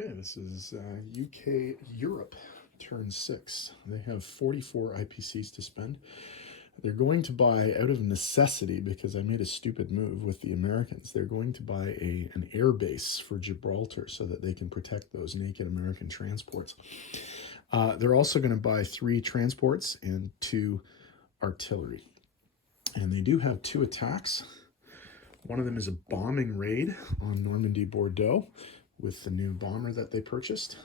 Okay, this is UK Europe, turn 6. They have 44 IPCs to spend. They're going to buy, out of necessity, because I made a stupid move with the Americans, they're going to buy an air base for Gibraltar so that they can protect those naked American transports. They're also going to buy 3 transports and 2 artillery. And they do have 2 attacks. One of them is a bombing raid on Normandy, Bordeaux, with the new bomber that they purchased.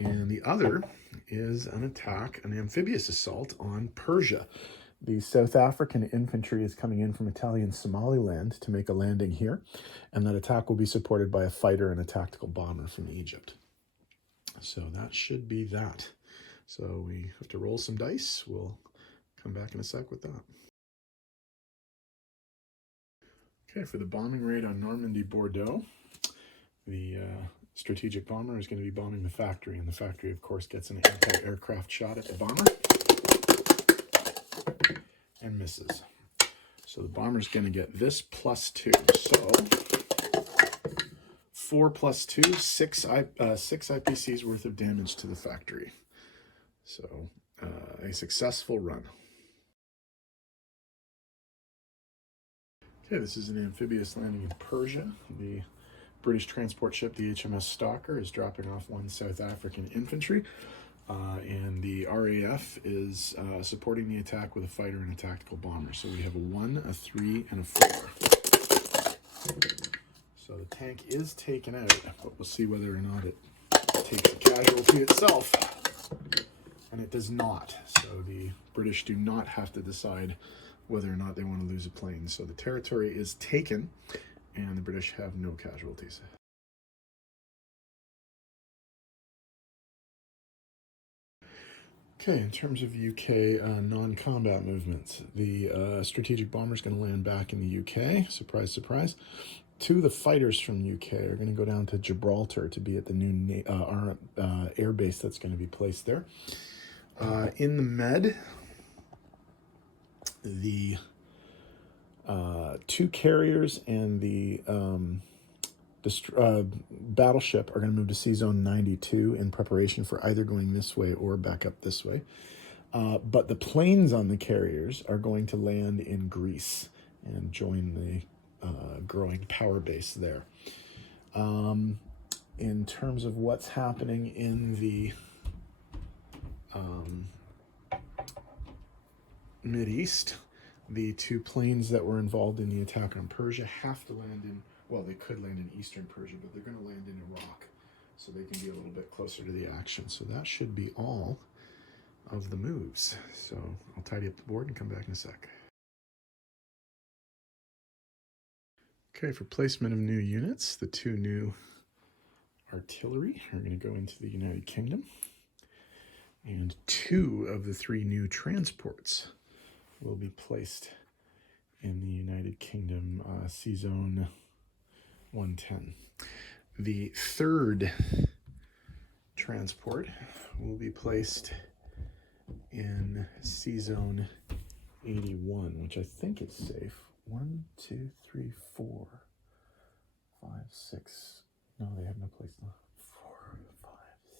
And the other is an attack, an amphibious assault on Persia. The South African infantry is coming in from Italian Somaliland to make a landing here, and that attack will be supported by a fighter and a tactical bomber from Egypt. So that should be that. So we have to roll some dice. We'll come back in a sec with that. Okay, for the bombing raid on Normandy, Bordeaux, the strategic bomber is going to be bombing the factory, and the factory, of course, gets an anti-aircraft shot at the bomber and misses. So the bomber's going to get this +2. So 4 + 2, 6 IPCs worth of damage to the factory. So a successful run. Okay, this is an amphibious landing in Persia. The British transport ship, the HMS Stalker, is dropping off 1 South African infantry, and the RAF is supporting the attack with a fighter and a tactical bomber. So we have a 1, a 3, and a 4. So the tank is taken out, but we'll see whether or not it takes a casualty itself. And it does not. So the British do not have to decide whether or not they want to lose a plane. So the territory is taken, and the British have no casualties. Okay, in terms of UK non-combat movements, the strategic bomber is going to land back in the UK. Surprise, surprise. 2 of the fighters from the UK are going to go down to Gibraltar to be at the new air base that's going to be placed there. In the Med, the 2 carriers and the battleship are going to move to Sea Zone 92 in preparation for either going this way or back up this way. But the planes on the carriers are going to land in Greece and join the growing power base there. In terms of what's happening in the Mideast, the 2 planes that were involved in the attack on Persia have to land in, well, they could land in eastern Persia, but they're going to land in Iraq, so they can be a little bit closer to the action. So that should be all of the moves. So I'll tidy up the board and come back in a sec. Okay, for placement of new units, the 2 new artillery are going to go into the United Kingdom, and 2 of the 3 new transports will be placed in the United Kingdom, Sea Zone 110. The 3rd transport will be placed in Sea Zone 81, which I think is safe. 1, 2, 3, 4, 5, 6. No, they have no place now. 4, 5,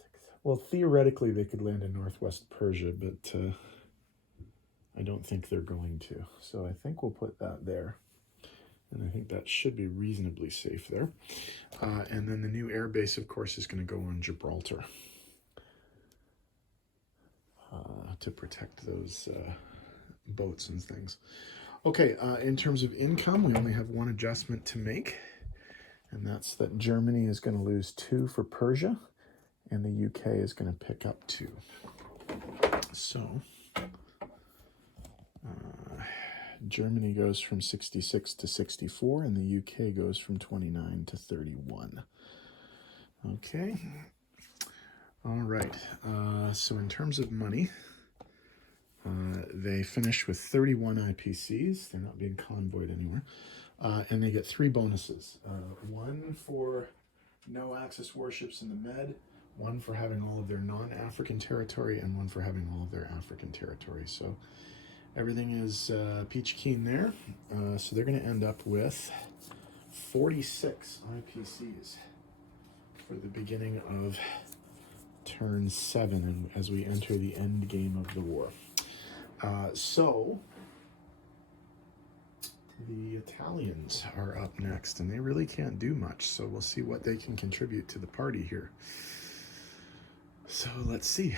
6. Well, theoretically, they could land in northwest Persia, but I don't think they're going to. So I think we'll put that there. And I think that should be reasonably safe there. And then the new air base, of course, is going to go on Gibraltar to protect those boats and things. Okay, in terms of income, we only have one adjustment to make, and that's that Germany is going to lose 2 for Persia, and the UK is going to pick up 2. So Germany goes from 66 to 64, and the UK goes from 29 to 31. Okay. All right. So in terms of money, they finish with 31 IPCs. They're not being convoyed anywhere. And they get 3 bonuses. 1 for no Axis warships in the Med, 1 for having all of their non-African territory, and 1 for having all of their African territory. So everything is peachy keen there. So they're going to end up with 46 IPCs. for the beginning of turn 7 and as we enter the end game of the war. So the Italians are up next, and they really can't do much, so we'll see what they can contribute to the party here. So let's see.